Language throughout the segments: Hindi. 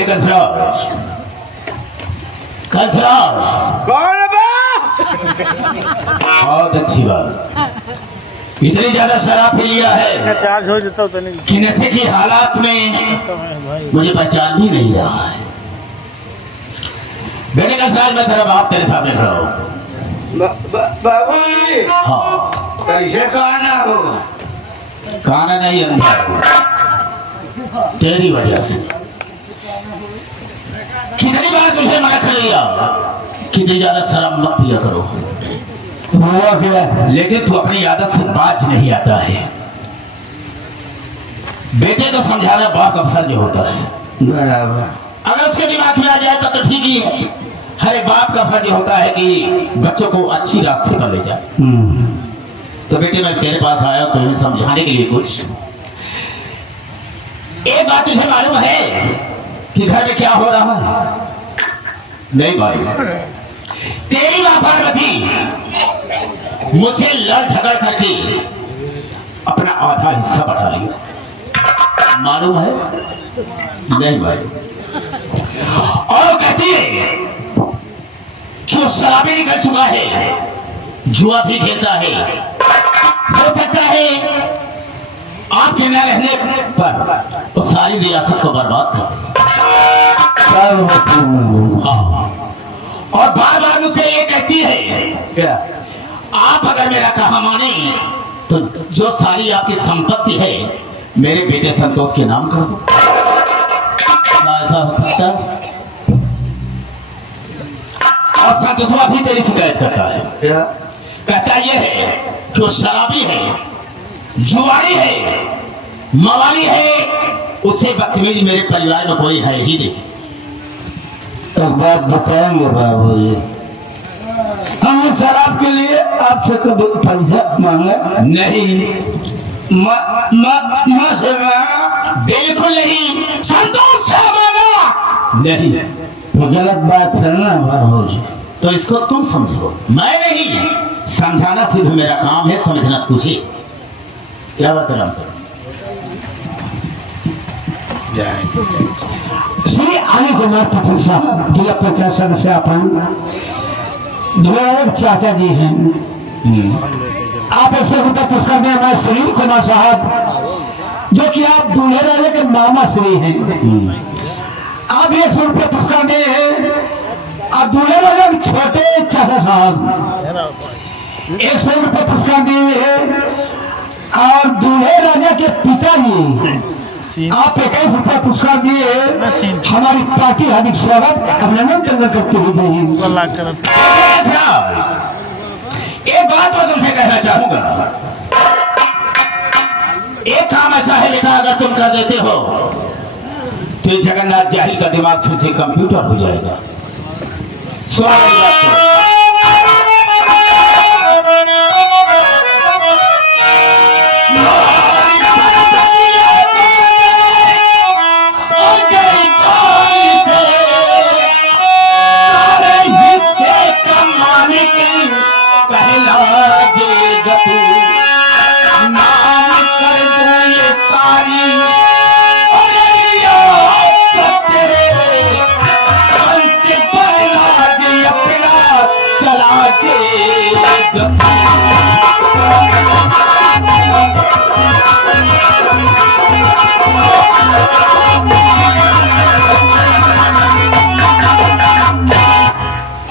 बेटे कंसराज, कंसराज कौन बा? बहुत अच्छी बात। इतनी ज्यादा शराब पी लिया है चार्ज हो जाता तो नहीं कि नशे की हालात में मुझे पहचान भी नहीं रहा है। बेटे कंसराज, मैं तेरा बाप तेरे सामने खड़ा हूँ। बाबू जी हाँ, कैसे खाना हो? खाना नहीं, अंदर तेरी वजह से। कितनी बार तुझे मना कर दिया कितनी ज्यादा शराब मत पिया करो, हुआ क्या? लेकिन तू अपनी आदत से बाज नहीं आता है। बेटे को समझाना बाप का फर्ज होता है। बराबर। अगर उसके दिमाग में आ जाए तो ठीक ही है। हर एक बाप का फर्ज होता है कि बच्चों को अच्छी रास्ते पर ले जाए। तो बेटे, मैं तेरे पास आया तुझे समझाने के लिए कुछ। एक बात तुझे मालूम है कि घर में क्या हो रहा है? नहीं भाई, तेरी मां पार्वती मुझसे लड़ झगड़ करके अपना आधा हिस्सा बढ़ा लिया, मालूम है? नहीं भाई। और कहती है कि वो शराबी निकल चुका है, जुआ भी खेलता है, हो सकता है आपके न रहने पर वो सारी रियासत को बर्बाद कर। हाँ, और बार बार मुझसे ये कहती है क्या, आप अगर मेरा कहा माने तो जो सारी आपकी संपत्ति है मेरे बेटे संतोष के नाम कर दो। क्या ऐसा हो सकता है? और संतोष भी तेरी शिकायत करता है। क्या कहता ये है कि वो शराबी है, जुआरी है, मवाली है, उससे बदतमीज मेरे परिवार में कोई है ही नहीं। एक बात बताएंगे बाबू जी, हम शराब के लिए आपसे कभी पैसा मांगा नहीं, से मांगा? बिल्कुल नहीं। संतोष से मांगा नहीं। तो गलत बात है ना बाबू जी। तो इसको तुम समझो, मैं नहीं। समझाना सिर्फ मेरा काम है, समझना तुझे। क्या बात है राम सर? श्री अनिल कुमार पटेल साहब जिला पंचायत सदस्य अपन धोलायक चाचा जी हैं। आप 100 रुपये पुरस्कार दें हमारे सुनील कुमार साहब जो कि आप दूल्हे राजे के मामा श्री हैं। आप 100 रुपये पुरस्कार दे हैं आप दूल्हे राजे के छोटे चाचा साहब। 100 रुपये पुरस्कार दिए हैं और दूल्हे राजा के पिताजी आप 21 रुपया पुरस्कार दिए। हमारी पार्टी हार्दिक स्वागत अभिनंदन करते हुए एक बात मैं तुमसे कहना चाहूंगा। एक काम ऐसा है बेटा, अगर तुम कर देते हो तो जगन्नाथ जाहिल का दिमाग फिर से कंप्यूटर हो जाएगा।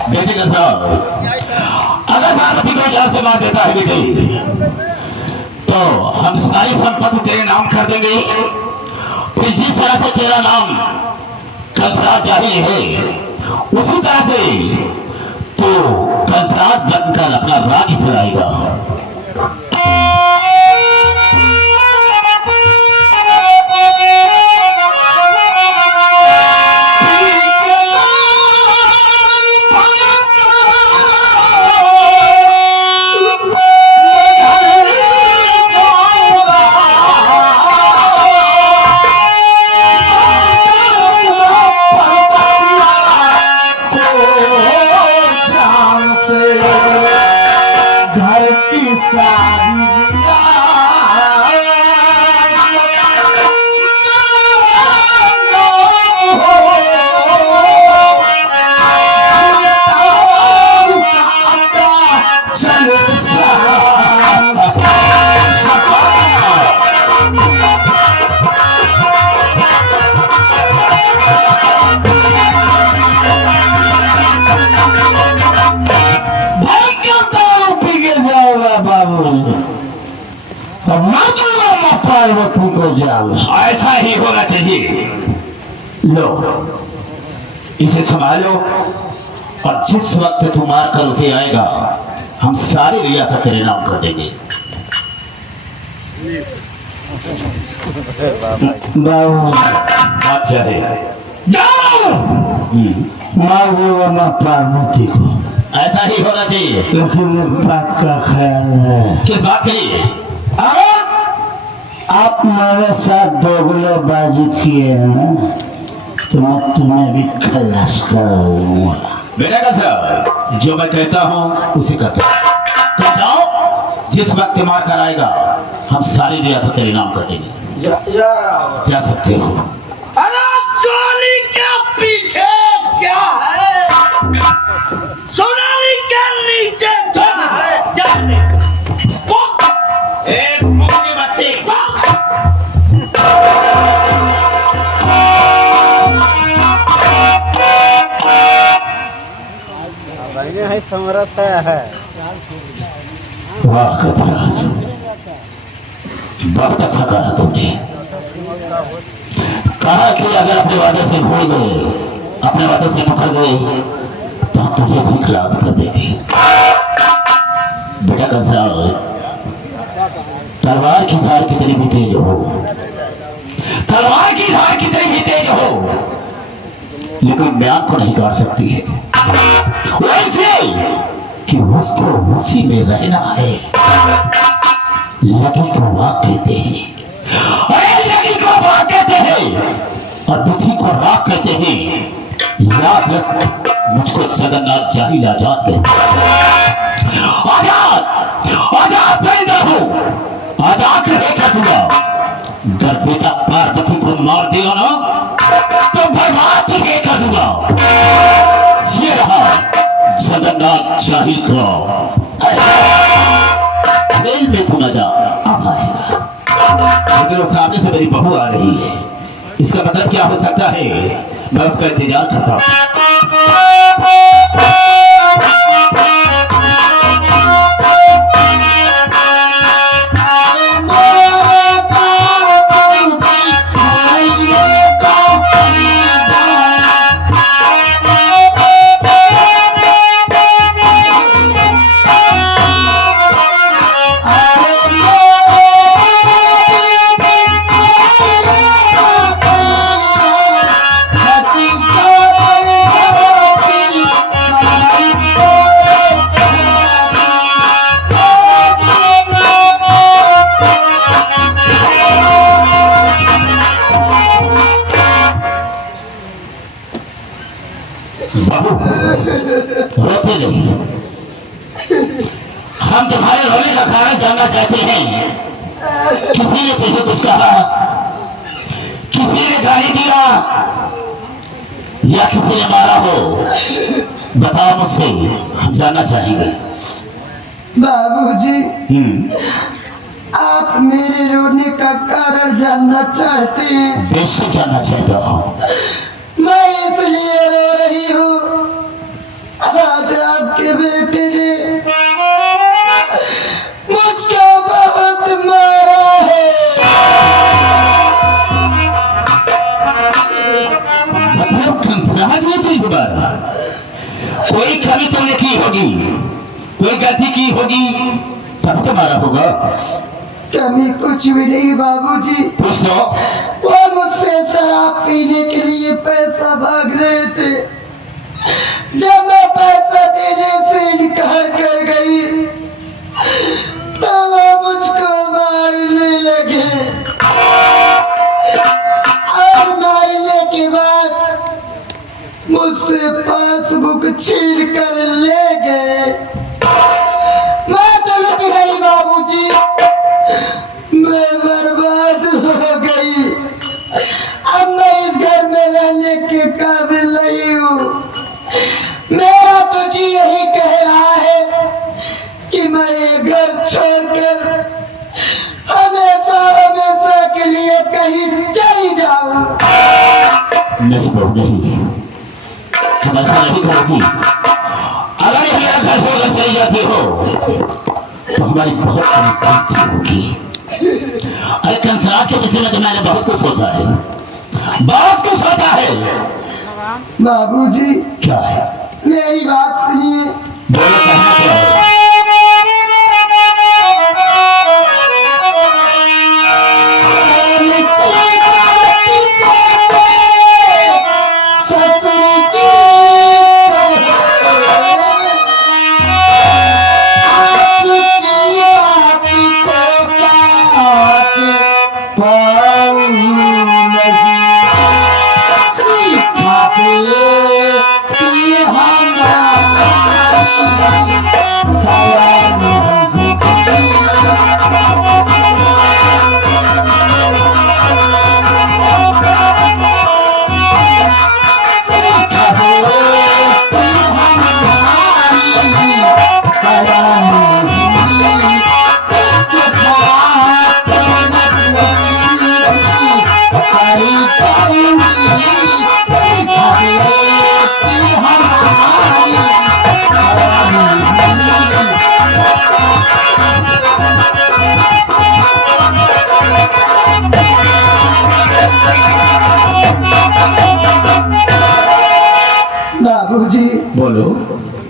बेटे का साहब, अगर पार्वती को यहाँ से मार देता है बेटे तो हम सारी संपत्ति तेरे नाम कर देंगे। फिर जिस तरह से तेरा नाम कंसराज जारी है उसी तरह से तो कंसराज बनकर अपना राज चलाएगा। Oh पार्वती को जाओ। ऐसा ही होना चाहिए। लो इसे संभालो और जिस वक्त तू मार कर उसे आएगा हम सारी रियासत तेरे नाम कर देंगे। बाबू बात क्या है? जाओ मार दो वरना पार्वती को। ऐसा ही होना चाहिए। लेकिन एक बात का ख्याल है, किस बात के लिए? अगर आप मेरे साथ दोगलेबाजी किए हैं ना तो मैं तुम्हें भी खलास करूंगा। बेटा का जो मैं कहता हूँ उसे करते तो जाओ, जिस वक्त मार कर आएगा हम सारी रियासत तेरे नाम कर देंगे। जा सकते हो। अरे चोली के पीछे क्या है? सोनाली के नीचे क्या है? जाने एक मुक्के बच्चे है समरथ है। वाह कतराज, बहुत अच्छा कहा तुमने। कहा कि अगर अपने वादे से भूल गए, अपने वादे से मुकर गए तो हम तुझे भी खलास कर देंगे। बेटा कतराज, तलवार की धार कितनी भी तेज हो, तलवार की धार कितनी भी तेज हो, लेकिन म्यान को नहीं काट सकती है। वैसे कि उसको उसी में रहना है। लगी को वाक कहते हैं, अरे लगी को वाक कहते हैं और बुद्धि को राख कहते हैं। याद रख, मुझको जगन्नाथ जाहिल आजाद कहते हैं। आजाद आजाद पैदा हो, आजाद रहेगा दूंगा। अगर बेटा पार्वती को मार दिया ना तो बर्बाद तुझे कर दूंगा। ये रहा जगन्नाथ जाहिल का दिल में तो मजा अब आएगा। लेकिन वो सामने से मेरी बहू आ रही है, इसका मतलब क्या हो सकता है? मैं उसका इंतजार करता हूँ। रोते नहीं, हम तुम्हारे रोने का कारण जानना चाहते हैं। किसी ने तुझे कुछ कहा, किसी ने गाली दिया या किसी ने मारा हो? बताओ मुझसे, हम जानना चाहेंगे। बाबूजी, आप मेरे रोने का कारण जानना चाहते हैं? बेशक जानना चाहता हूँ। मैं इसलिए रो रही हूँ, आज आपके बेटे ने मुझको बहुत मारा है। मतलब कंसराज में तुझे मारा? कोई कमी तुमने की होगी, कोई गलती की होगी, तब तो मारा होगा। कमी कुछ भी नहीं बाबूजी। कुछ तो वो मुझसे शराब पीने के लिए पैसा मांग रहे थे। जब मैं पैसा देने से इनकार कर गई तो वो मुझको मारने लगे और मारने के बाद मुझसे पासबुक छीन कर ले गए। मैं तो लुट गई बाबूजी, मैं बर्बाद हो गई। अब मैं इस घर में रहने के काबिल नहीं हूँ। मेरा तो जी यही कह रहा है कि मैं ये घर छोड़कर हमेशा हमेशा के लिए कहीं चली जाऊं। नहीं बहू नहीं, तुम ऐसा नहीं करोगी। अगर ये मेरा घर छोड़कर चली जाती हो तो हमारी बहुत बड़ी बेइज्जती होगी। अरे कंसराज के विषय में तो मैंने बहुत कुछ सोचा है, बहुत कुछ सोचा है। बाबूजी क्या है? मेरी बात सुनिए। बोलो, कहना क्या है? बाबूजी बोलो।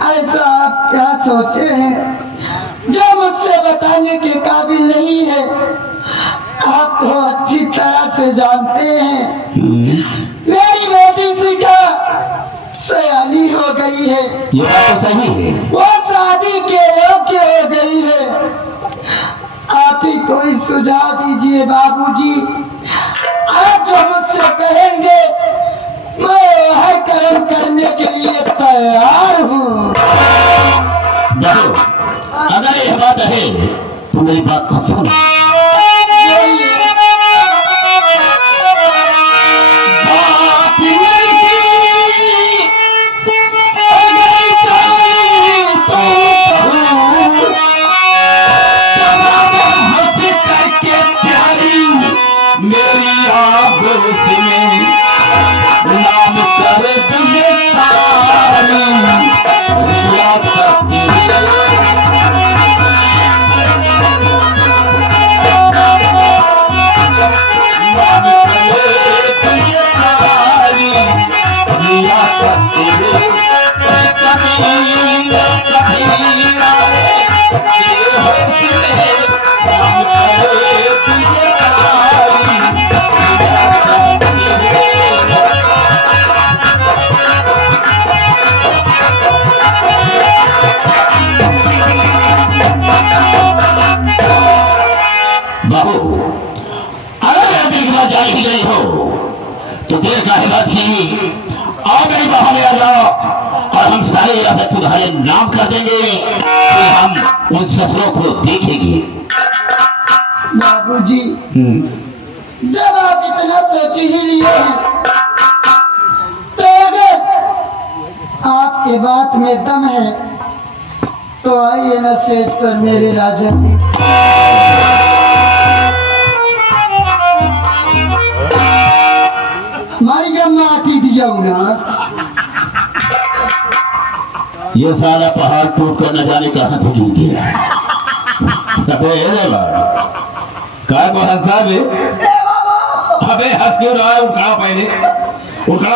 ऐसा आप क्या सोचे हैं जो मुझसे बताने के काबिल नहीं है? आप तो अच्छी तरह से जानते हैं मेरी बेटी सिका सयानी हो गई है, ये बात तो सही है। वो शादी के योग्य हो गई है। आप ही कोई सुझाव दीजिए बाबूजी। आप जो मुझसे कहेंगे मैं हर कर्म करने के लिए तैयार हूँ। देखो, अगर यह बात है तो मेरी बात को सुनो। जा ही गई हो तो देर का है बात ही, आओ मेरी बाहों में आ जाओ और हम सारे यहाँ तुम्हारे नाम कर देंगे कि हम उन ससुरों को देखेंगे। बाबूजी जब आप इतना सोच ही लिए हैं तो अगर आपके बात में दम है तो आइए न सेज पर मेरे राजा जी। मारी का माटी दिया ना, ये सारा पहाड़ टूट कर न जाने कहां से गिर गया। अबे काय को हंसा बे? अबे हंस क्यों रहा है? उठा पहले, उठा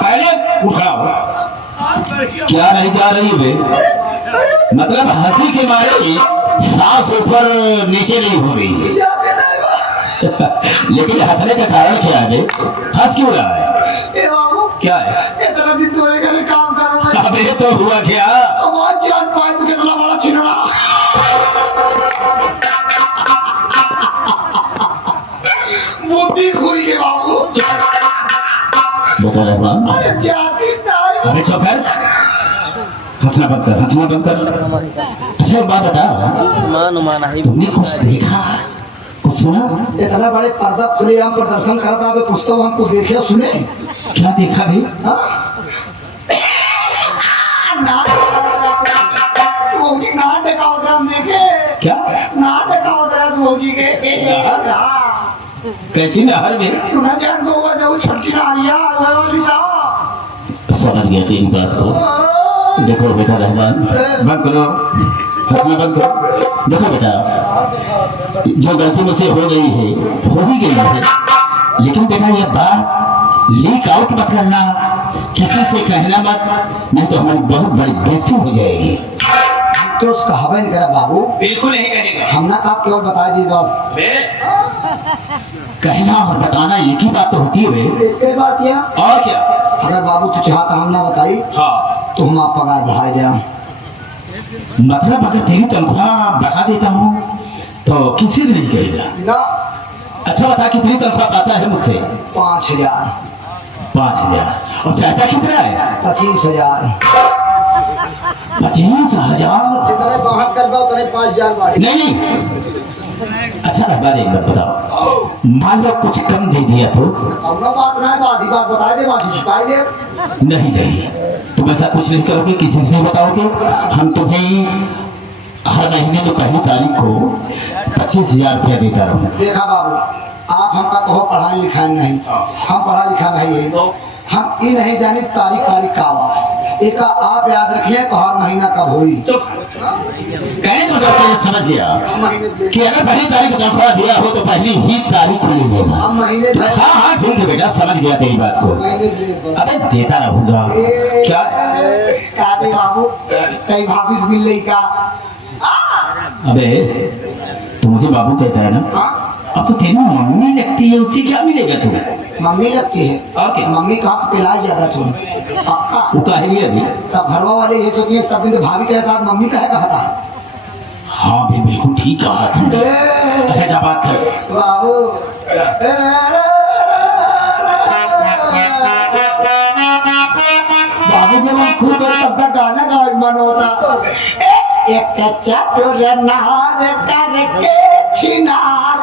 पहले, उठा। क्या नहीं जा रही बे? मतलब हंसी के मारे सांस ऊपर नीचे नहीं हो रही है। लेकिन हंसने का कारण क्या है? हंस क्यों रहा है? क्या है? इतना दिन तुम्हारे घर काम कर रहा है। अबे तो हुआ क्या? जान पाए तो कितना बड़ा छिनरा। बुद्धि खुल गई बाबू। बता रहा अरे जाती नहीं। अबे चुप कर, हंसना बंद कर, हंसना बंद कर। अच्छा एक बात बता, तुमने कुछ देखा, कुछ सुना? इतना बड़े पर्दा खुलेआम प्रदर्शन करता है, पुस्तक हमको देखे सुने। क्या देखा भाई? नाटक का उदराम देखे क्या? नाटक का उदराम होगी के कैसी नहर में? तुम्हें जान को हुआ जब छटकी ना आ रही है। समझ गया तेरी बात को। देखो बेटा रहमान, बंद करो, हाथ में बंद करो। देखो बेटा, जो गलती मुझसे हो गई है हो ही गई है, लेकिन बेटा ये बात लीक आउट मत करना, किसी से कहना मत, नहीं तो हमारी बहुत बड़ी बेइज्जती हो जाएगी। तो उस कहावत नहीं करा बाबू, बिल्कुल नहीं करेगा। हमने आप केवल बता दी बस। कहना और बताना एक ही बात तो होती है। इसके बाद क्या, और क्या? अगर बाबू तू चाहता हम ना बताई हाँ, तो हम आप पगार बढ़ा दे। मतलब अगर तेरी तनख्वाह बढ़ा देता हूँ तो किसी से नहीं कहेगा ना, अच्छा बता कितनी तनख्वाह पाता है मुझसे? 5,000। 5,000। और चाहता कितना है? 25,000। 25,000? जितने बहस कर पाओ उतने 5,000 मारे। नहीं। अच्छा रब्बा एक बात बताओ, मान लो कुछ कम दे दिया तो? अब ना बात ना है, बात ही बात बता दे, बात ही छिपाई ले। नहीं नहीं, तुम ऐसा कुछ नहीं करोगे, किसी से नहीं बताओगे। हम तुम्हें हर महीने में पहली तारीख को 25,000 रुपया देता रहूँ। देखा बाबू, आप हमका कहो पढ़ाई लिखाई नहीं, हम पढ़ा लिखा नहीं है, हम ये नहीं जानी तारीख का हुआ एक आप याद रखिए तो हर महीना कब हुई। कहने तो बात है, समझ गया महीने कि अगर पहली तारीख को तनख्वाह दिया हो तो पहली ही तारीख को ले लेना। हम महीने हाँ हाँ ठीक है बेटा, समझ गया तेरी बात को। अबे देता रहूंगा। क्या कहते बाबू कई भाभी मिल रही का? अबे तू मुझे बाबू कहता है ना? हाँ? अब तो तेरी मम्मी लगती है, उससे क्या मिलेगा तू? मम्मी लगती है। ओके। मम्मी कहाँ पिलाई ज्यादा तुम पक्का? वो कहे लिए अभी? सब घरवा वाले ये सोचिए सब दिन तो भाभी के साथ मम्मी का है कहता है। हाँ भी बिल्कुल ठीक कहा तुमने। अच्छा जा बात कर बाबू। बाबू जब हम खुश हो तब तक गाना का मन होता। एक चतुर नार करके छिनार।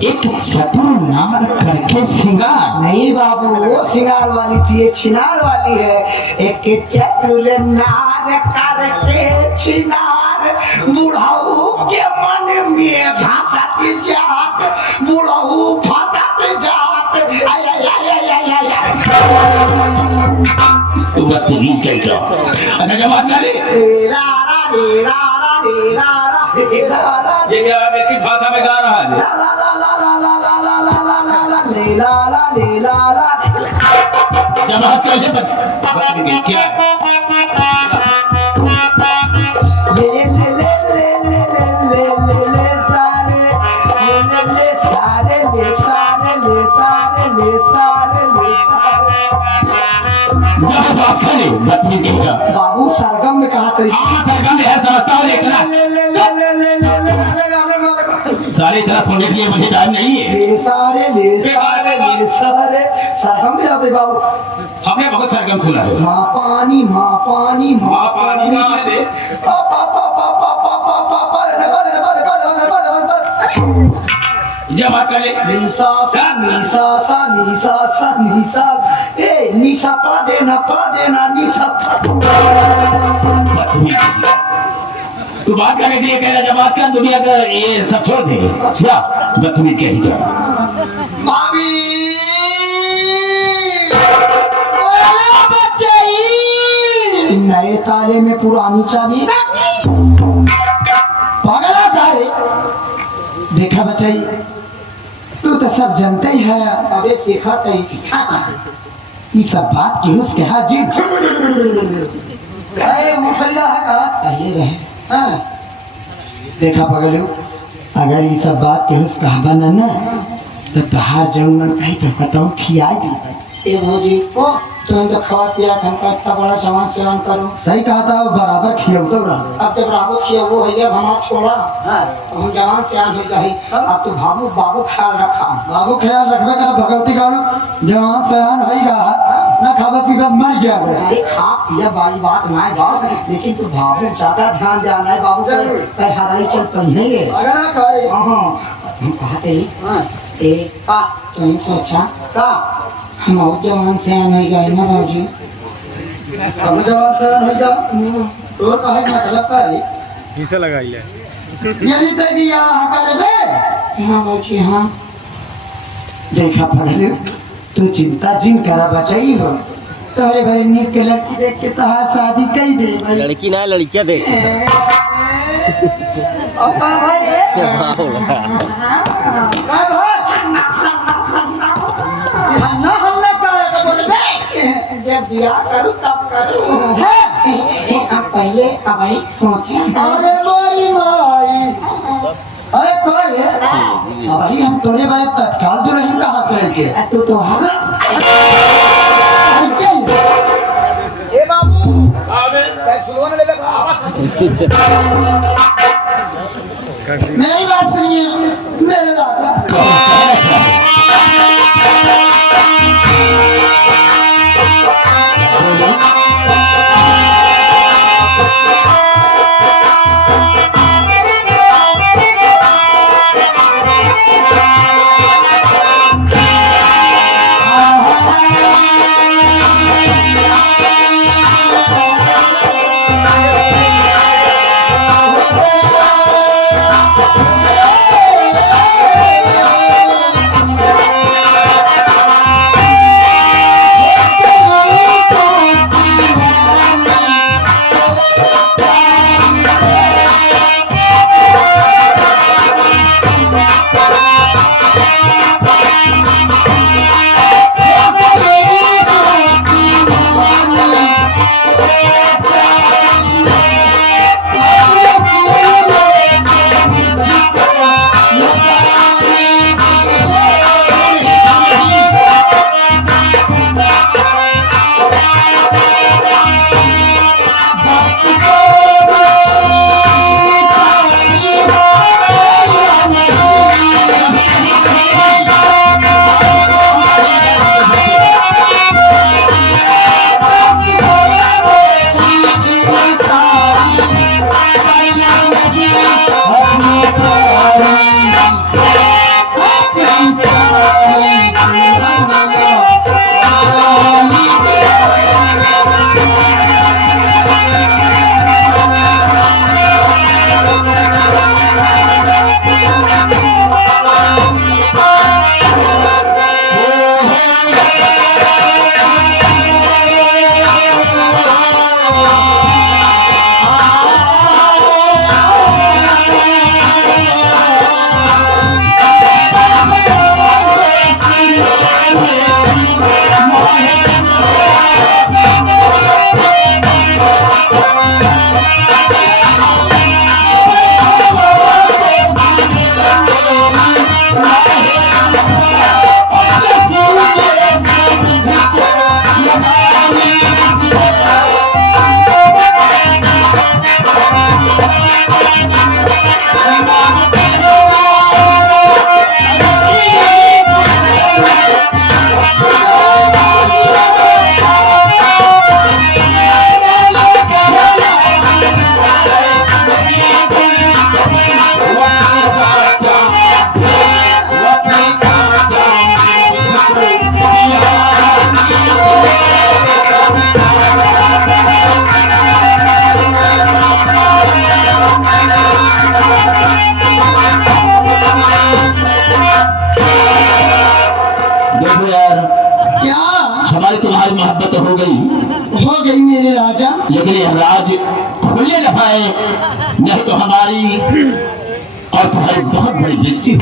एक चतुर नार करके सिंगार? नहीं बाबू, वो सिंगार वाली थी, ये छिनार वाली है। एक चतुर नार करके छिनार, बुढ़ाऊ के मन में घासती जात, बुढ़ाऊ फंसते जात। आय आय आय आय आय आय आय। बदतमीज कहेगा। अच्छा जब बात कर ये क्या व्यक्ति भाषा में गा रहा है? जब बात कर क्या बात करे बदतमीज कहेगा। बाबू सरगम में कहा तरीका? हाँ सरगम है, समझता हूँ, इतना सारे इतना सुनने के लिए मुझे टाइम नहीं है। ले सारे सरगम में जाते बाबू। हमने बहुत सरगम सुना है। माँ पानी माँ पानी कहाँ है बे? जब बात करे निशा सा निशा सा निशा सा निशा, ए निशा पा देना निशा। तू बात करने के लिए कह रहा, जब बात कर दुनिया का ये सब छोड़ दे। क्या बदतमीज कहीं क्या? भाभी नए ताले में पुरानी चाबी। पागल था रे। देखा बचाई, तू तो सब जानते ही है। अबे सीखा तो ये सब बात की उसके हाजिर मुठैया है कहा पहले रहे। हाँ? देखा पगलू, अगर ये सब बात के उस कहा ना तो तहार जंगल कहीं तो बताओ खिया दी। ए भौजी ओ तुम तो खवा पिया था, इतना बड़ा सामान सेवन करो। सही कहा था, बराबर खिया तो अब तो बराबर खिया वो है जब हम छोड़ा। तो हम जवान से हो गई। अब तो बाबू ख्याल रखा। बाबू ख्याल रखबे कर भगवती गाड़ो जवान सयान होइगा ना, खावा पीवा मर जावे। भाई खा पिया बाई बात ना है बात, लेकिन तू बाबू ज्यादा ध्यान देना है। बाबू पे हराई चल पहले ये अगर करे। हां हम कहते ए का तुम सोचा का हम और जवान सयान हो गए ना बाबूजी। हम जवान सयान हो गया तो कहे मतलब करे नीचे लगाई है यानी तो बियाह कर दे। हां बाबूजी हां। देखा पगले तू चिंता जिन करा बचाई हो, तोहरे घरे नीक के लड़की देख के तोहार शादी कई दे भाई। लड़की ना लड़कियां देख और का भाई रे? का भाई? हन्ना हन्ना का बोल बे जब बियाह करूं तब करूं है। अब पहले अबई सोचे अरे मोरी माई अरे कौन है अबई हम तोरे बारे तत्काल जो नहीं कहा करके तू तो हम ए बाबू आवे सुनो ना ले लगा मेरी बात सुनिए मेरे राजा मोहब्बत हो गई मेरे राजा। लेकिन ये राज खुले न पाए, नहीं तो हमारी और तुम्हारी बहुत बड़ी बेइज्जती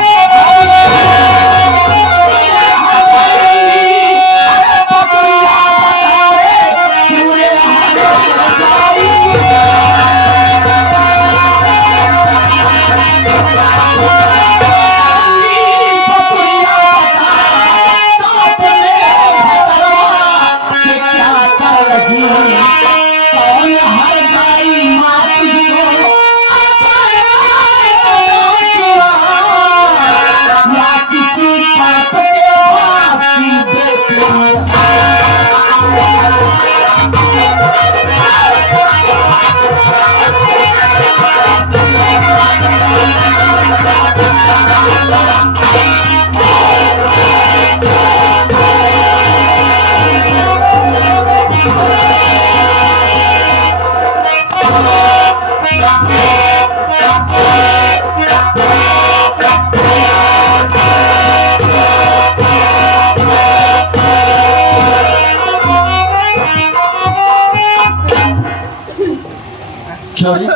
क्यों रे?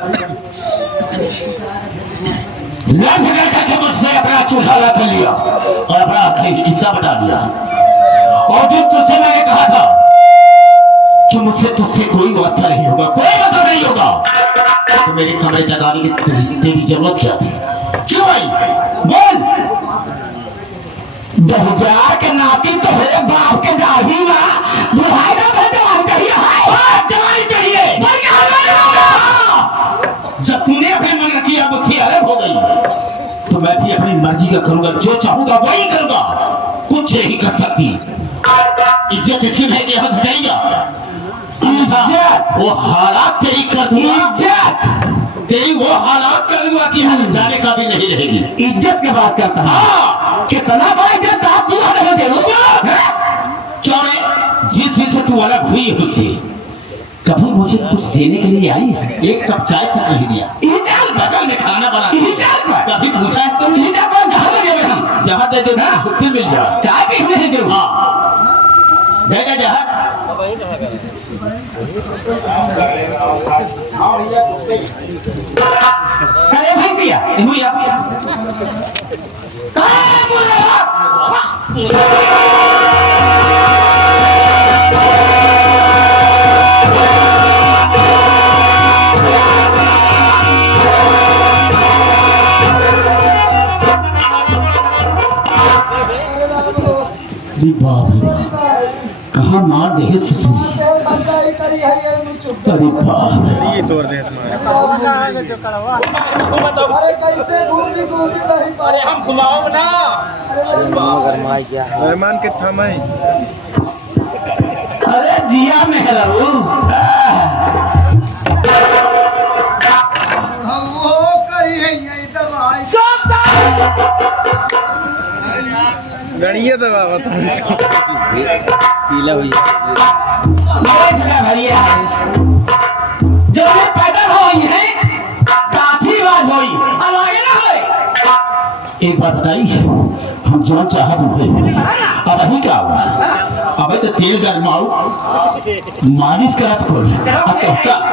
लड़ झगड़ करके मुझसे अपना चूल्हा ला कर लिया और अपना हिस्सा बता दिया। और जब तुझसे मैंने कहा था कि मुझसे तुझसे कोई वास्ता नहीं होगा, कोई मतलब नहीं होगा, तो मेरे कमरे तक आने की तेरी जरूरत क्या थी? क्यों भाई बोल? दहजार के नाती तो है, बाप के दादी माँ बुढ़ाई ना भेजवानी चाहिए। जब तूने अपने मन रखी अब उससे अलग हो गई तो मैं भी अपनी मर्जी का करूंगा, जो चाहूंगा वही करूंगा, कुछ नहीं कर सकती। इज्जत इसी में कि हम जाएगा। इज्जत वो हालात तेरी कर दूंगा, इज्जत तेरी वो हालात कर दूंगा कि हम जाने का भी नहीं रहेगी। इज्जत की बात करता है, कितना बड़ा इज्जत आप तू नहीं दे क्यों रे? जिस दिन से तू अलग हुई है मुझसे, कभी मुझे कुछ देने के लिए आई है? एक कप चाय तक नहीं दिया। इजाल बगल में खाना बना इजाल पर कभी पूछा है तुम? इजाल पर जहाँ दे हम जहाँ दे दे ना छुट्टी मिल जाए, चाय भी नहीं दे। हाँ दे दे जहाँ। अरे भाई पिया कहाँ बोल रहा? कहाँ मार दे ससुर? अरे बाप ये तोड़ दे अरे हम घुमाओ ना। मेहमान के थमाई। अरे जिया में गणिए दबा पीला हुई भैया जब ये पैदा हुई है काठी बात हुई अब आगे ना हो। एक बात बताइए, हम जो चाहत हुए अब अभी क्या हुआ? अबे तो तेल गरमाओ, मालिश करत को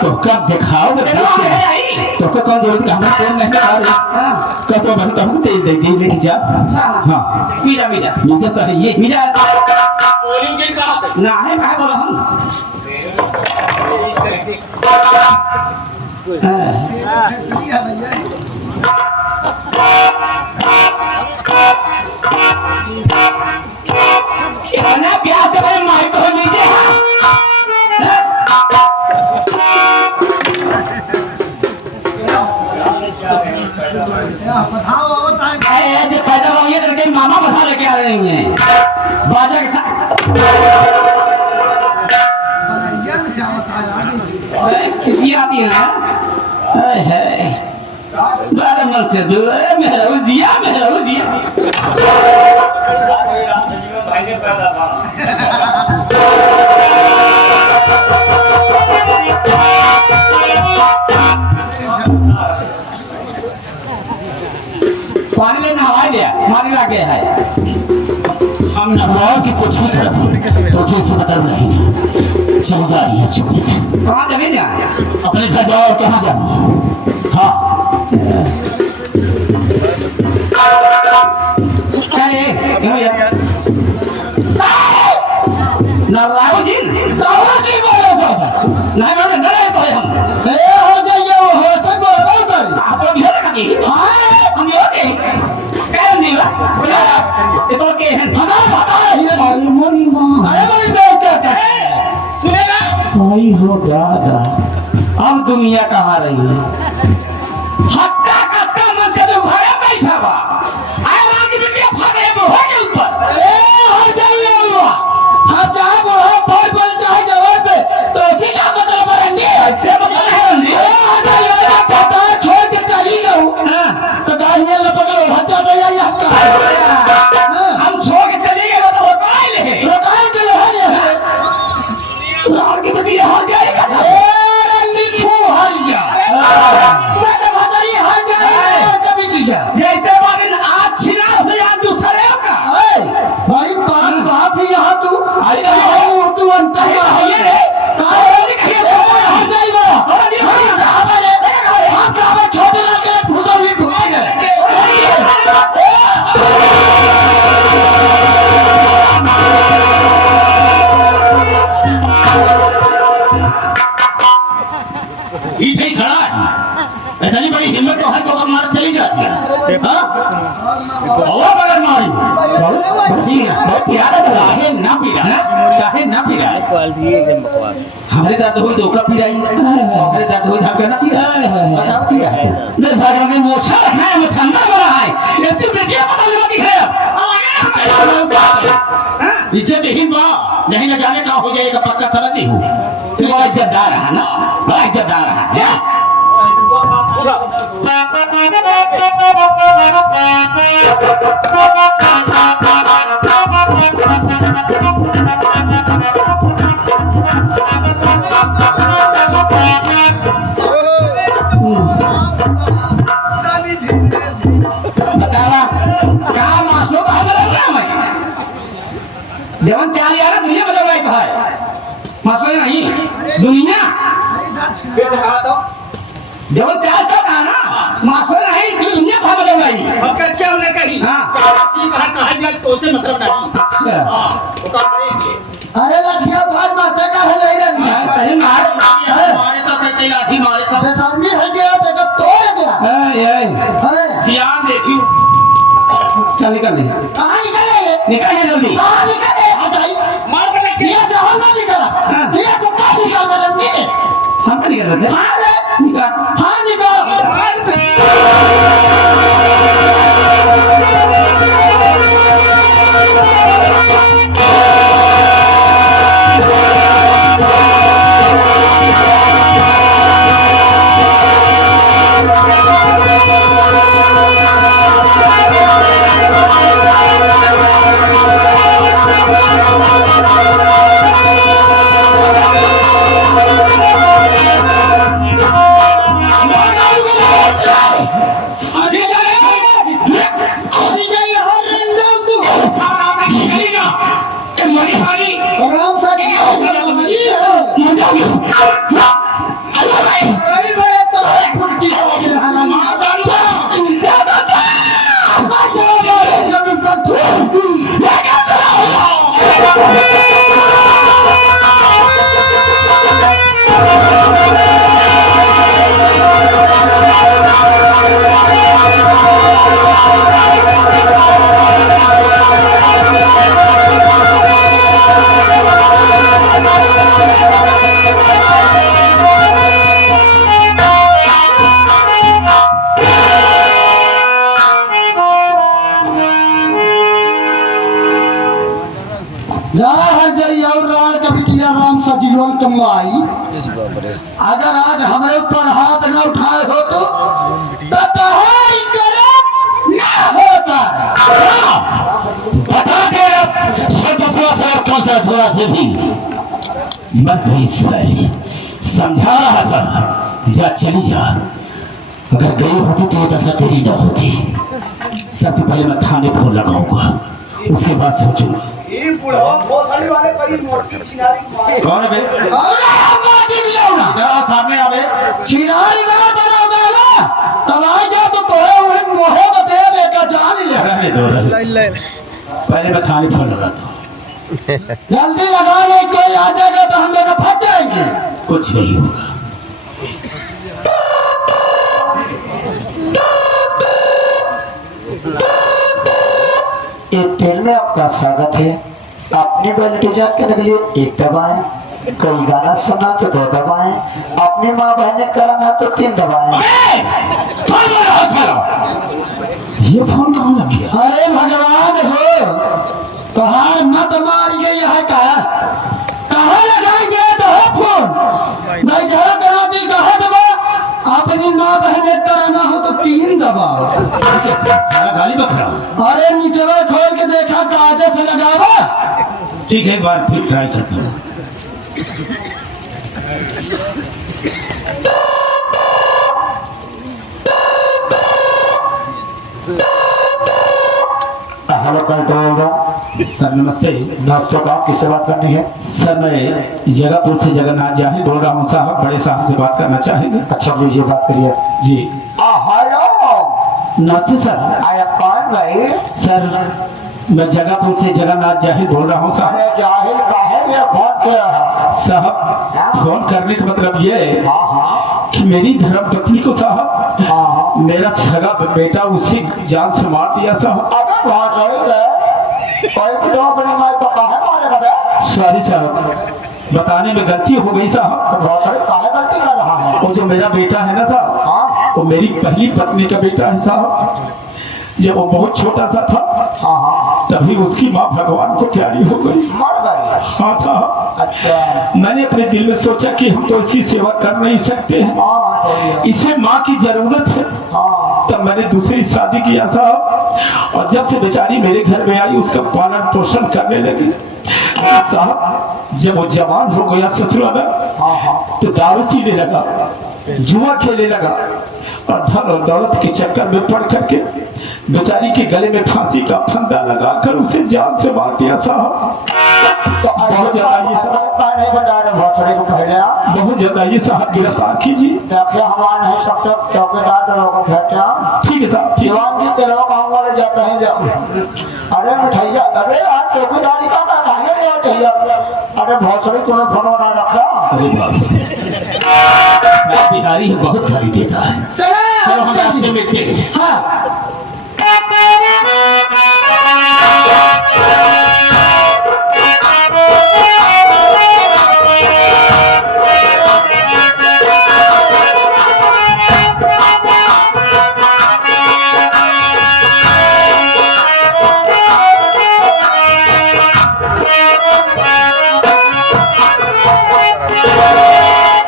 तो दिखाओ तो कौन जरूरत का हमें तेल नहीं आ रही का तो बन तुमको तेल दे दे लेके जा। हाँ मीजा मीजा मीजा तो है ये मीजा बोलिंग के कहा ना है भाई बोला हम इतना प्यार से भाई माइक को नीचे पैदा हो गया तो मामा बता लेके आ रहे हैं बाजा के साथ। किसी आती है मन से दूर मेरा जिया पानी लेना हवा दिया पानी ला गया है। हम नवाओं की कुछ भी तरफ तो से मतलब नहीं चल जा रही है चुपके से। कहाँ चले जा? अपने घर जाओ और कहाँ जाओ? हाँ नारायण जी बोलो नहीं बोले डरे तो हम हो जाइए वो हो सब बोलो तो आप लोग ये देखा कि हम ये कह नहीं ये तो के हैं बता ये मोनी मां अरे भाई क्या सुनेगा कोई हो दादा अब दुनिया कहाँ रही है? हट्टा कट्टा मन से तो घर बैठा बा आए रात की बिटिया फाटे हो के ऊपर हो जाइए हाँ चाहे वो हो बोल बोल चाहे जवाब पे तो उसी का मतलब रहेंगे ऐसे मतलब है पता छोड़ के चली जाऊँ तो दाहिने लपक लो बच्चा तो यही आपका हम छोड़ के चले गए तो रोकाए ले रात की बिटिया हो जाएगा लिखो हरिया जैसे बादल आज इतनी बड़ी हिम्मत तो है तो मार चली जाती है हाँ? और अगर मारी बहुत प्यारा तो काहे ना पीरा काहे ना पीरा हमारे दाद हुई तो का पीराई हमारे दाद हुई हम करना पीरा बताओ क्या है नहीं भाग में मोछा रखा है मोछंदा बना है ऐसी बेटियां पता लगी है इज्जत ही माँ नहीं न जाने कहाँ हो जाएगा पक्का समझ नहीं हूँ बड़ा इज्जतदार है ना बड़ा इज्जतदार है बतावा कहा मासो का मैं जवन चाल यार दुनिया बदल रही भाई मासो नहीं दुनिया फिर से कहा तो जवन चाल था ना मासो नहीं दुनिया था बदल रही अब क्या उन्हें कही हाँ। कहा जाए तो से मतलब नहीं अच्छा हाँ वो काम करेंगे अरे लठिया भाई मारते का है नहीं रे कहीं मार मारे तो कई लाठी मारे तो बेशर्मी है गया देखो तोड़ गया अरे ध्यान देखियो चल निकल कहाँ निकले निकल जल्दी कहाँ निकले हटाई मार बेटा ये से हम ना निकला ये से कहाँ निकला मेरे नीचे हम का निकल रहे हाँ रे निकल हाँ निकल आराम से अरे बड़े तो फुटकी लगी रहना राम सजीवन कमाई अगर आज हमारे ऊपर हाथ न उठाए हो तो तहाई करे ना होता बता दे कौन सा थोड़ा से भी मत गई सारी समझा रहा था जा चली जा अगर गई होती तो ये दशा तेरी न होती सबसे पहले मैं थाने फोन लगाऊंगा उसके बाद सोचूंगा कौन है बे सामने आवे चिनारी ना बना डाला तब आ जा तो तोड़े हुए मोहे बते लेकर जा लिया रहने दो पहले मैं थाने फोन लगाता हूँ जल्दी लगाने कोई आ जाएगा तो हम दोनों फंस जाएंगे कुछ नहीं होगा एक तेल में आपका स्वागत है अपनी क्वालिटी जान करने के लिए एक दबाएं कोई गाना सुना तो 2 दबाएं अपनी माँ बहने करना तो 3 दबाएं ये फोन कहाँ लग गया अरे भगवान हो तोहार मत मार गई है का कहाँ लगाएंगे तो हो फोन नहीं जरा जरा दी कहा दबा अपनी माँ बहने करना हो तो 3 दबाओ सारा गाली बकरा अरे नीचे खोल के देखा कागज से लगावा ठीक है एक बार फिर ट्राई करता हूँ हेलो कंट्रोल रूम सर नमस्ते नाश्तों का किससे बात करनी है सर मैं जगहपुर से जगन्नाथ जाहिद बोल रहा हूँ साहब बड़े साहब से बात करना चाहेंगे अच्छा लीजिए बात करिए जी हेलो नमस्ते सर आया कौन भाई सर मैं जगहपुर से जगन्नाथ जाहिद बोल रहा हूँ साहब अरे जाहिल का है ये फोन किया है साहब फोन करने का मतलब ये है हाँ कि मेरी धर्म पत्नी को साहब मेरा सगा बेटा उसी जान से मार दिया साहब। अब बहुत सही है, कोई भी दो अपनी माँ को काहे मारेगा बे? सॉरी साहब, बताने में गलती हो गई साहब। तो बहुत सही, काहे गलती कर रहा है? वो जो मेरा बेटा है ना साहब, हाँ वो मेरी पहली पत्नी का बेटा है साहब। जब वो बहुत छोटा सा था हाँ, तभी उसकी माँ भगवान को प्यारी हो गई। मर गई। हाँ साहब, अच्छा मैंने अपने दिल में सोचा कि हम तो इसकी सेवा कर नहीं सकते हैं, हाँ सही है। इसे माँ की जरूरत है। हाँ तब मैंने दूसरी शादी किया साहब, और जब से बेचारी मेरे घर में आई उसका पालन पोषण करने लगी साहब। जब वो जवान हो गया ससुराल में, हाँ तो दारू पीने लगा, जुआ खेलने लगा, और धन और दौलत के चक्कर में पड़ करके बेचारी के गले में फांसी का फंदा लगाकर उसे जान से मार दिया साहब। तो बहुत ज्यादा ये साहब, नहीं बता रहे भोसड़ी को पहले आप बहुत ज्यादा ये साहब गिरफ्तार कीजिए। देखिए, हमारे नहीं सकते चौकीदार के लोगों को भेजते। ठीक है साहब, ठीक है। दीवान जी के लोग हम वाले जाते हैं अरे मिठाइया, अरे यार चौकीदारी का चाहिए नहीं चाहिए। अरे भोसड़ी तूने फोन बना रखा। अरे बाप, मैं बिहारी है, बहुत थाली देता है। चलो हम रास्ते मिलते हैं। हाँ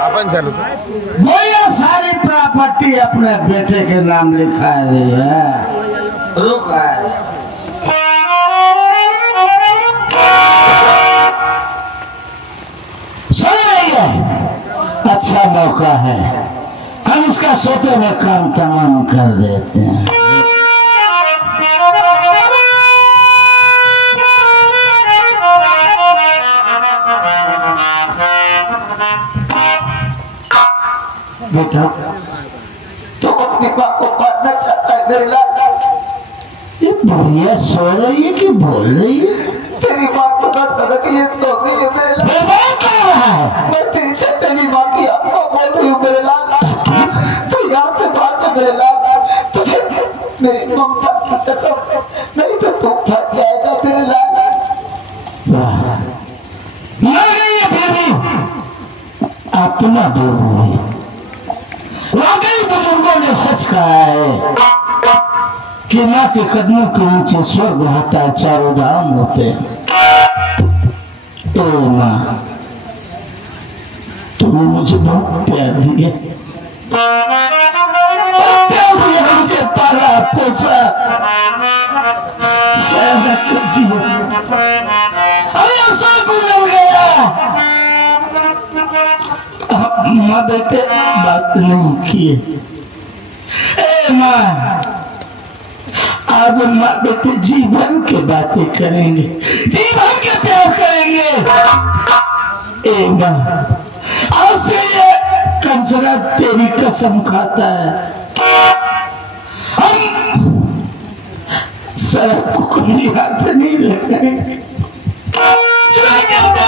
अपन चलो वो ये सारी प्रॉपर्टी अपने बेटे के नाम लिखा दी है। रुका सुन रही है, अच्छा मौका है, हम इसका सोते में काम तमाम कर देते हैं। बेटा तो अपनी माँ को मारना चाहता है मेरे लाल। ये बुढ़िया सो रही है कि बोल रही है? तेरी माँ सदा सदा के लिए सो गई है मेरे लाल। बेबाक कर रहा है। मैं तेरी से तेरी माँ की आत्मा बोल रही हूँ मेरे लाल। तू यहाँ से भाग जा मेरे लाल, तुझे मेरी ममता की कसम, नहीं तो तू फंस जाएगा मेरे लाल। मर गई है फिर भी अपना बोल रही है। वाकई बुजुर्गों ने सच कहा है कि माँ के कदमों के नीचे स्वर्ग होता है, चारों धाम होते हैं। ओ माँ, तुमने मुझे बहुत प्यार दिया, मुझे पाला पोसा सहना कर दिया। अरे ऐसा गुजर गया, माँ बेटे बात नहीं किए। ए माँ, आज माँ बेटे जीवन के बातें करेंगे, जीवन के प्यार करेंगे। ए माँ, आज से ये कंसरा तेरी कसम खाता है, हम सड़क को खुली हाथ नहीं लगाएंगे,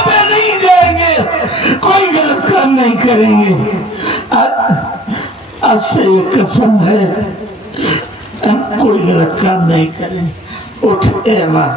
पे नहीं जाएंगे, कोई गलत काम नहीं करेंगे। आज से ये कसम है, हम कोई गलत काम नहीं करेंगे। उठ ए माँ।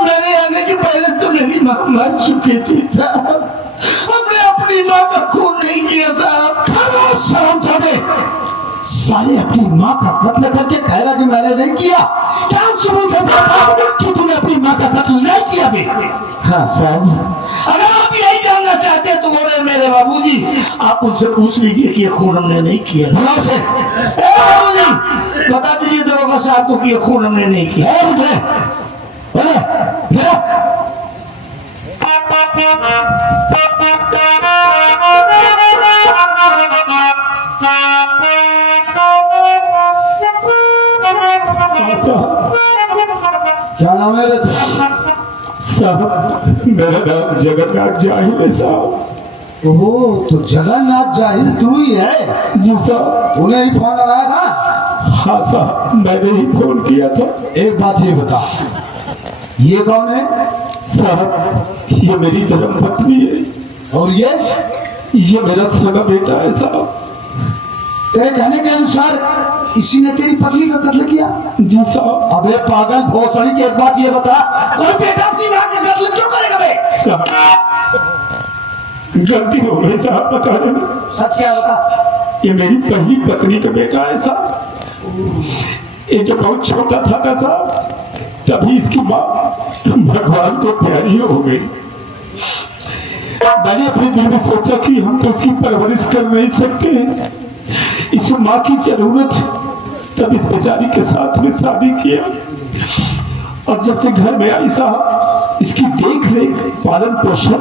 मेरे आने के पहले तो मेरी माँ मर चुकी थी साहब। हमने अपनी माँ का खून नहीं किया साहब। खामोश शर्म छोड़े। साले अपनी माँ का कत्ल करके कहला कि मैंने नहीं किया। क्या सबूत है तेरे पास कि तूने अपनी माँ का कत्ल नहीं किया बे? हाँ साहब, अगर आप यही जानना चाहते हैं तो बोले मेरे बाबूजी, आप उनसे पूछ लीजिए कि ये खून हमने नहीं किया। भला से बाबूजी बता दीजिए दरोगा साहब को कि ये खून हमने नहीं किया। क्या नाम है साहब? मेरा नाम जगन्नाथ जाहिल है साहब। ओह, तो जगन्नाथ जाहिल तू ही है? जी साहब। तूने ही फोन लगाया था? हाँ साहब, मैंने ही फोन किया था। एक बात ये बता, ये कौन है? साहब, ये मेरी धर्मपत्नी है। और ये मेरा सगा बेटा है साहब। तेरे कहने के अनुसार इसी ने तेरी पत्नी का कत्ल किया? जी साहब। अबे पागल भोसड़ी की एक बात ये बता, कोई बेटा अपनी माँ का कत्ल क्यों करेगा बे? गलती हो गई साहब, बता देना। सच क्या बता? ये मेरी पहली पत्नी का बेटा है साहब। ये जब बहुत छोटा था ना साहब, तभी इसकी माँ भगवान को प्यारी हो गई। मैंने अपने दिल में सोचा कि हम तो इसकी परवरिश कर नहीं सकते, इसे माँ की जरूरत, तब इस बेचारी के साथ में शादी किया। और जब से घर में आई साहब, इसकी देख रेख पालन पोषण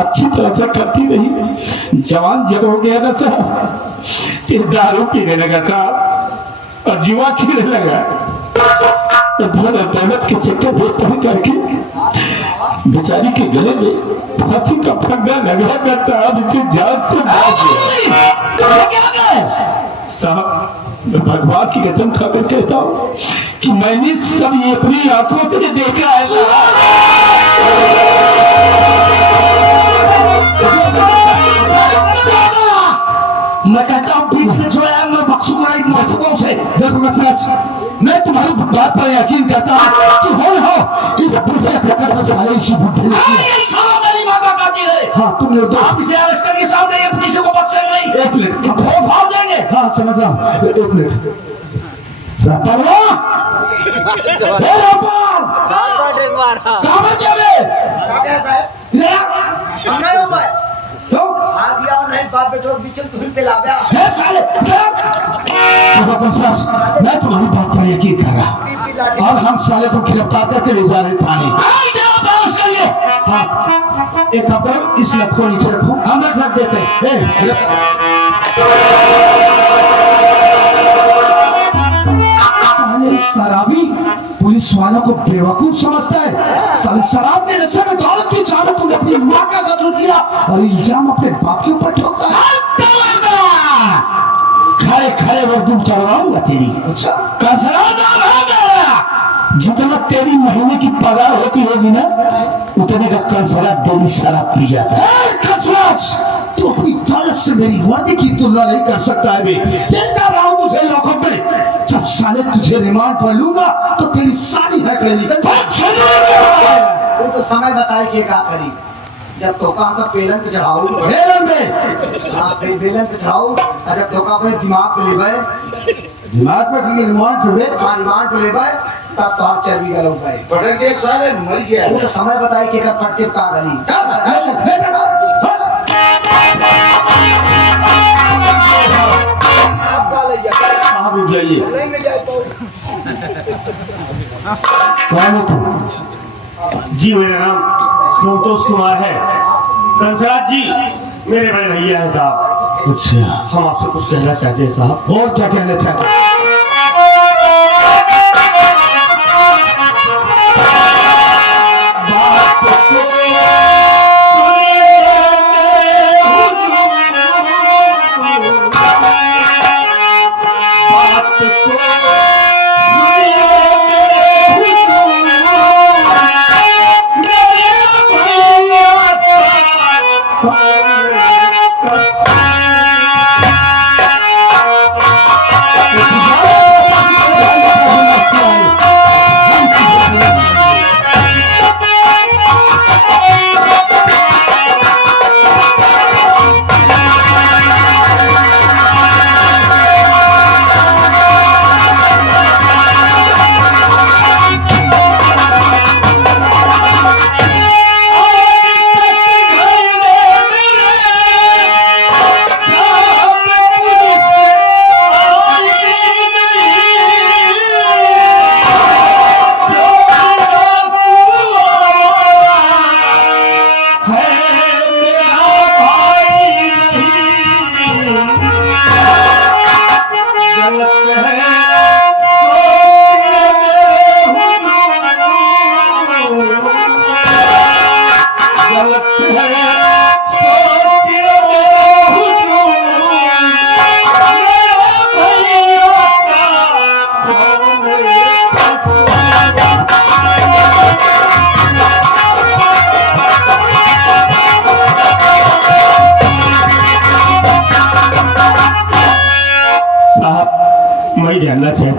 अच्छी तरह से करती रही। जवान जब हो गया ना साहब, फिर दारू पीने लगा साहब और जुआ खेलने लगा। दौलत के चक्कर में पढ़ करके बेचारी के गले में फांसी का फंदा लगा कर साहब इसे जान से मार दिया। साहब, मैं भगवान की कसम खाकर कहता हूँ कि मैंने सब ये अपनी आंखों से देखा है। मैं कहता हूँ बीच में जो है मैं बख्शूंगा इन मजहबों से। देखो मैं तुम्हारी बात पर यकीन करता हूँ कि हो इस बुढ़े को साले इसी बुढ़े मेरी माँ का कातिल है। हाँ, तुम आप इसे अरेस्ट करके सामने ये पुलिस को बख्शेंगे नहीं। एक मिनट भाव देंगे। हाँ समझ रहा हूँ, एक मिनट। मैं तुम्हारी बात पर यकीन कर रहा और हम साले को गिरफ्तार करके ले जा रहे थाने। हाँ, एक काम करो, इस लट को नीचे रखो, हम रख देते हैं। शराबी पुलिस वालों को बेवकूफ समझता है। साले शराब के नशे में दौलत की चाह में तूने अपनी माँ का कत्ल किया और इल्जाम अपने बाप के ऊपर ठोकता है। खड़े खड़े वर्दू चलवाऊंगा तेरी। अच्छा, कंसरा नाम है मेरा। जितना तेरी महीने की पगार होती होगी ना, उतने का कंसरा डेली शराब पी जाता है। कंसराज, तू अपनी दौलत से मेरी वर्दी की तुलना नहीं कर सकता है बे। ले जा रहा हूँ मुझे लॉकअप में। जब साले तुझे रिमांड पर लूंगा तो तेरी सारी हैकड़े निकल। वो तो समय बताए कि क्या करी। जब धोखा सब बेलन पे चढ़ाऊ, बेलन पे, हाँ बेलन पे चढ़ाऊ, और जब धोखा पे दिमाग पे ले गए, दिमाग पे रिमांड पे, हाँ रिमांड पे ले गए, तब तो हर चर्बी गल हो गए। पटक देख साले मर गया। वो तो समय बताए कि कर पटके का गली। कौन है तू? जी मेरा नाम संतोष कुमार है। कंसराज जी मेरे बड़े भैया हैं साहब। अच्छा, हम आपसे कुछ कहना चाहते हैं साहब। और क्या कहना चाहते हैं?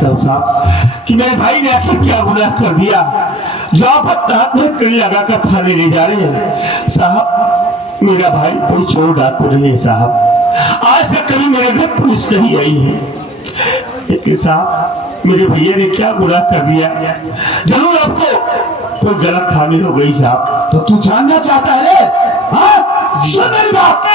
चाहता हूँ साहब कि मेरे भाई ने आखिर क्या गुनाह कर दिया जो आप अपना हाथ में कड़ी लगाकर थाने ले जा रहे हैं। साहब मेरा भाई कोई चोर डाकू नहीं है साहब, आज तक कभी मेरे घर पुलिस नहीं आई है, लेकिन साहब मेरे भैया ने क्या गुनाह कर दिया, जरूर आपको कोई गलत फहमी हो गई साहब। तो तू जानना चाहता है रे? हाँ, सुन मेरी बात।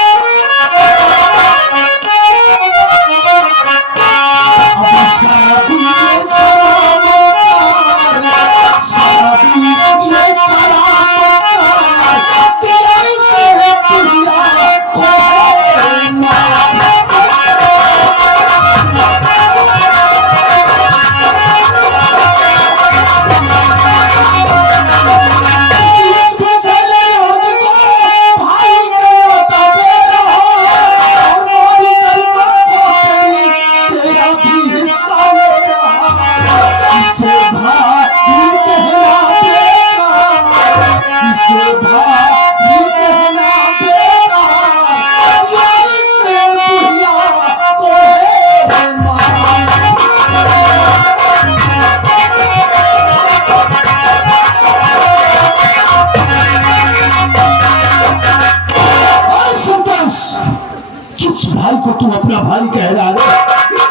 भाई को तू अपना भाई कह रहा है,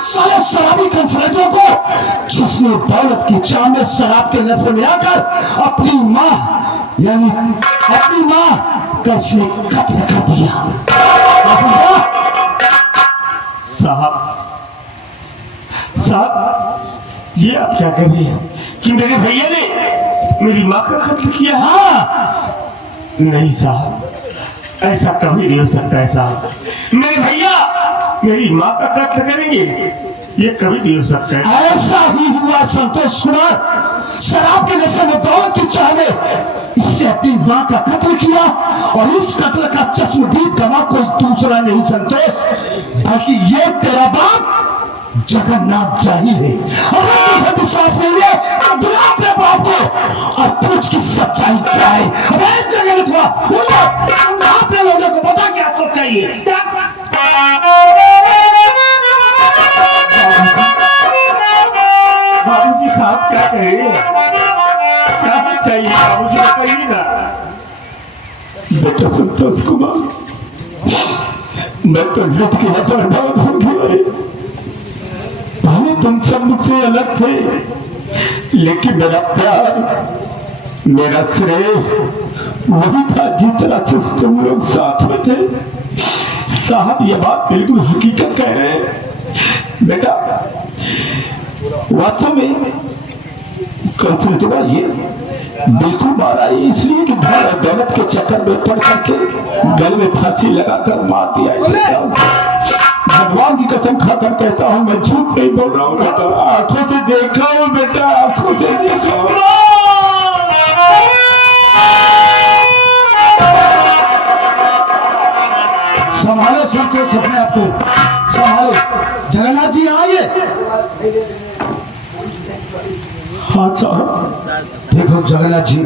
साले शराबी कंसलेटों को जिसने दौलत की चाह में शराब के नशे में आकर अपनी माँ यानी अपनी माँ का इसने कत्ल कर दिया। साहब ये आप क्या कह रहे हैं कि मेरे भैया ने मेरी माँ का कत्ल किया? हाँ नहीं साहब, ऐसा कभी नहीं हो सकता है साहब, मेरे भैया मेरी माँ का कत्ल करेंगे ये कभी नहीं हो सकता है। ऐसा ही हुआ संतोष कुमार, शराब के नशे में दौलत की चाह में इसने अपनी माँ का कत्ल किया और इस कत्ल का चश्मदीद गवाह कोई दूसरा नहीं संतोष बल्कि ये तेरा बाप जगन्नाथ जाहिल है। अगर तुझे विश्वास नहीं है तो बुला अपने बाप को और पूछ की सच्चाई क्या है। अबे जगन्नाथ अपने लोगों को पता क्या सच्चाई है। बाबूजी साहब क्या कहे, क्या चाहिए बाबूजी बताइए ना। बेटा संतोष कुमार, मैं तो लुट के बर्बाद हो गया। पहले तुम सब मुझसे अलग थे, लेकिन मेरा प्यार मेरा श्रेय वही था जिस तरह से तुम लोग साथ में थे। साहब ये बात बिल्कुल हकीकत कह रहे हैं बेटा। वास्तव में कंफ्यूजन ये बिल्कुल मारा है इसलिए कि धन और दौलत के चक्कर में पड़ करके गल में फांसी लगाकर मार दिया। भगवान की कसम खाकर कहता हूँ मैं झूठ नहीं बोल रहा हूँ बेटा, आंखों से देखा हूँ बेटा, आंखों से देखा हूँ। संभालो संतोष अपने आप को संभालो। जगन्नाथ जी आइए। हाँ साहब देखो जगन्नाथ जी,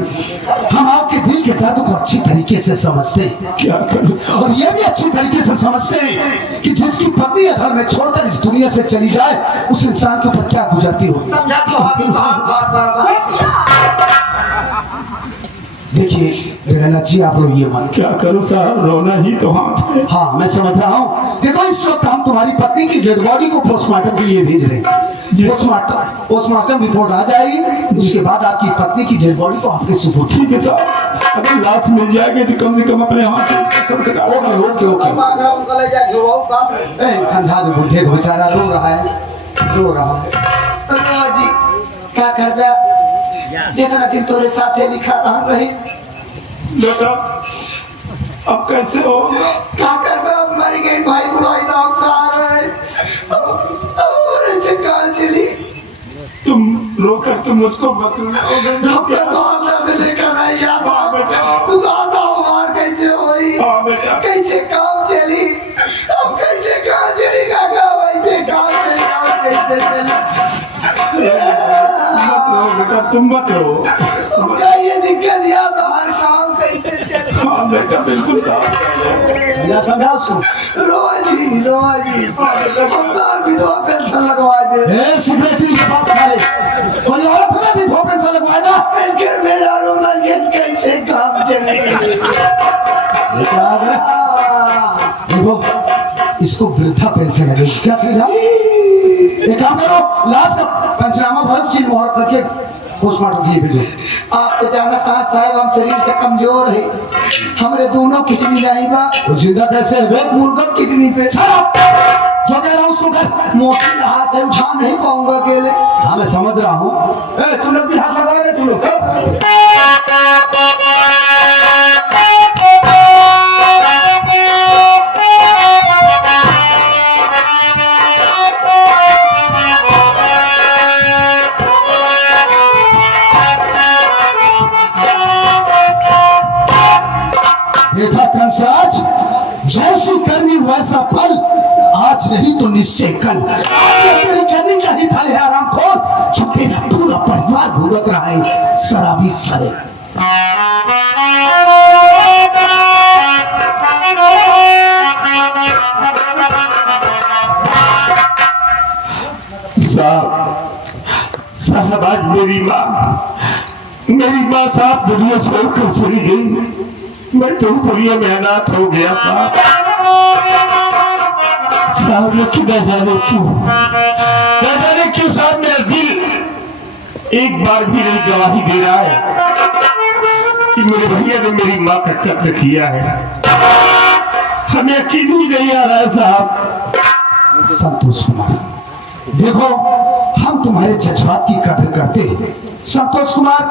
हम आपके दिल के दर्द को अच्छी तरीके से समझते हैं, क्या करूं, और ये भी अच्छी तरीके से समझते हैं कि जिसकी पत्नी अधर में छोड़कर इस दुनिया से चली जाए उस इंसान के ऊपर क्या गुजरती हो। समझा सुहागी बहुत बराबर। देखिए जगन्नाथ जी आप रोइए मत। क्या करूं साहब, रोना ही तो हाथ है। हाँ मैं समझ रहा हूँ। देखो इस वक्त हम तुम्हारी पत्नी की डेड बॉडी को पोस्टमार्टम के लिए भेज रहे हैं। पोस्टमार्टम रिपोर्ट आ जाएगी, उसके बाद आपकी पत्नी की डेड बॉडी को आपके सुपुर्द। ठीक है साहब, अगर लाश मिल जाएगी तो कम से कम अपने हाथ से। ओके ओके ओके समझा दो, बुढ़े को बेचारा रो रहा है। जी क्या कर दिया, जितना दिन तोरे साथ लिखा रही बेटा अब कैसे हो, क्या कर मर गई भाई, बुढ़ाई दाग से आ रहे काल चली। तुम रो कर तुम मुझको मत लेकर नहीं आता। तू आता हो मार कैसे हुई, कैसे काम चली, अब कैसे काम चलेगा, वैसे काम चलेगा, कैसे बेटा तुम मत रो, ये दिक्कत या तो हर काम कैसे चले। हाँ बेटा बिल्कुल समझा उसको। रोजी विधवा पेंशन लगवा दे। सिगरेट की बात खा ले, कोई औरत हमें भी धो पेंशन लगवाएगा। फिर मेरा रोमन कैसे काम चलेगा? देखो इसको वृद्धा पेंशन लगेगी, क्या समझा? एक काम करो, लास्ट का पंचनामा भरो, सील मोहर करके पोस्टमार्टम के लिए भेजो। आप तो जानता साहब हम शरीर से कमजोर है, हमारे दोनों किडनी नहीं बा। वो जिंदा कैसे है बे? मुर्गन किडनी पे जो कह रहा हूँ उसको कर। मोटी हाथ से उठा नहीं पाऊंगा अकेले। हाँ मैं समझ रहा हूँ। तुम लोग भी हाथ लगा रहे, तुम लोग देखा कंसराज, जैसी करनी वैसा फल, आज नहीं तो निश्चय कल। तेरी करनी का ही फल है आरामखोर, जो तेरा पूरा परिवार भुगत रहा है शराबी साले। साहब आज मेरी माँ साहब दुनिया छोड़कर चली गई। मैं तो दुनिया में अनाथ हो गया था साहब, लेकिन न जाने क्यों साहब मेरा दिल एक बार भी नहीं गवाही दे रहा है कि मेरे भैया ने मेरी माँ का कत्ल किया है। हमें यकीन ही नहीं आ रहा है साहब। संतोष कुमार, देखो हम तुम्हारे जज्बात की कदर करते हैं। संतोष कुमार,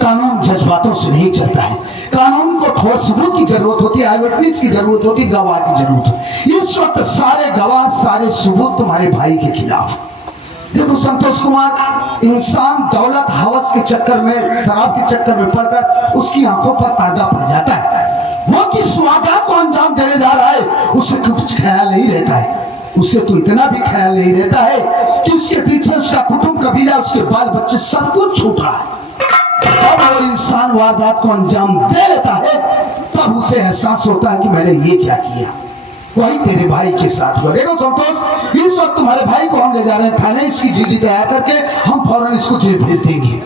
कानून जज्बातों से नहीं चलता है। कानून को ठोस सबूत की जरूरत होती है, आई विटनेस की जरूरत होती है, गवाह की जरूरत होती है। इस वक्त सारे गवाह, सारे सबूत तुम्हारे भाई के खिलाफ। देखो संतोष कुमार, इंसान दौलत हवस के चक्कर में, शराब के चक्कर में पड़कर उसकी आंखों पर पर्दा पड़ जाता है। वो किस वाक़या को अंजाम देने जा रहा है उसे कुछ ख्याल नहीं रहता है। उसे तो इतना भी ख्याल नहीं रहता है कि उसके पीछे उसका कुटुंब, कबीला, उसके बाल बच्चे सब कुछ छूट रहा है। जब वो इंसान वारदात को अंजाम दे लेता है तब उसे एहसास होता है कि मैंने ये क्या किया। वही तेरे भाई के साथ हुआ। देखो संतोष, इस वक्त तुम्हारे भाई को हम ले जा रहे हैं थाने, इसकी जीडी तैयार करके हम फौरन इसको जेल भेज देंगे।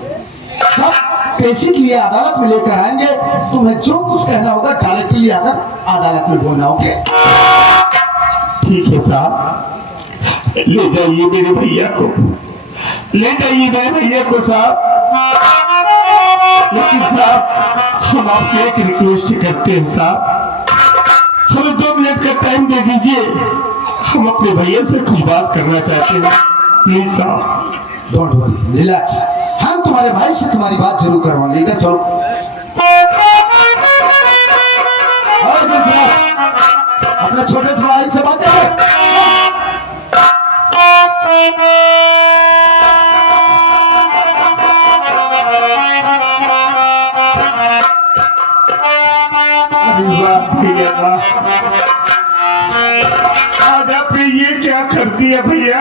जब पेशी के लिए अदालत में लेकर आएंगे, तुम्हें जो कुछ कहना होगा डायरेक्टली आकर अदालत में बोलना। ओके? ठीक है साहब, ले जाइए मेरे भैया को, ले जाइए मेरे भैया को साहब। लेकिन साहब हम आपसे एक रिक्वेस्ट करते हैं साहब, हमें 2 मिनट का टाइम दे दीजिए, हम अपने भैया से कुछ बात करना चाहते हैं, प्लीज साहब। डोंट वरी, रिलैक्स, हम तुम्हारे भाई से तुम्हारी बात जरूर करवाएंगे। इधर चलो। अपने छोटे से भाई से बात करो। आज आपने ये क्या कर दिया भैया?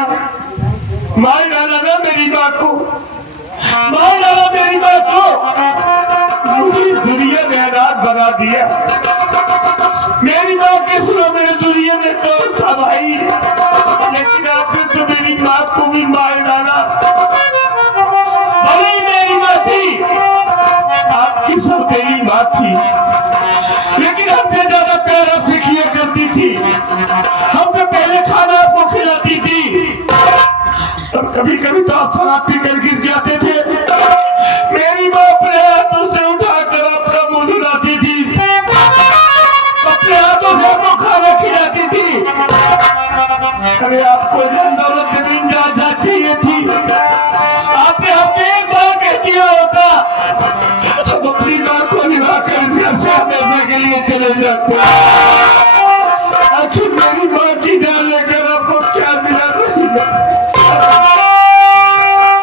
मार डाला ना मेरी माँ को, मार डाला मेरी माँ को, मुझे इस दुनिया में अनाथ बना दिया। मेरी माँ के सुनो मेरे दुनिया में कौन था भाई? लेकिन आपने तो मेरी माँ को भी मार डाला। भले ही मेरी माँ थी, आपकी सौतेली माँ थी, लेकिन हमसे ज्यादा प्यार आपसे किया करती थी, हमसे पहले खाना आपको खिलाती थी, और कभी कभी तो आप शराब पीकर गिर जाते थे। मेरी माँ अपने हाथों से उठाकर आपका मुंह धुलाती थी, अपने हाथों से आपको खाना खिलाती थी। अरे आपको धन दौलत जमीन जायदाद चाहिए थी, आपने हमसे एक बार कह दिया होता, हम अपनी माँ को निभा कर घर से हमेशा के लिए चले जाते।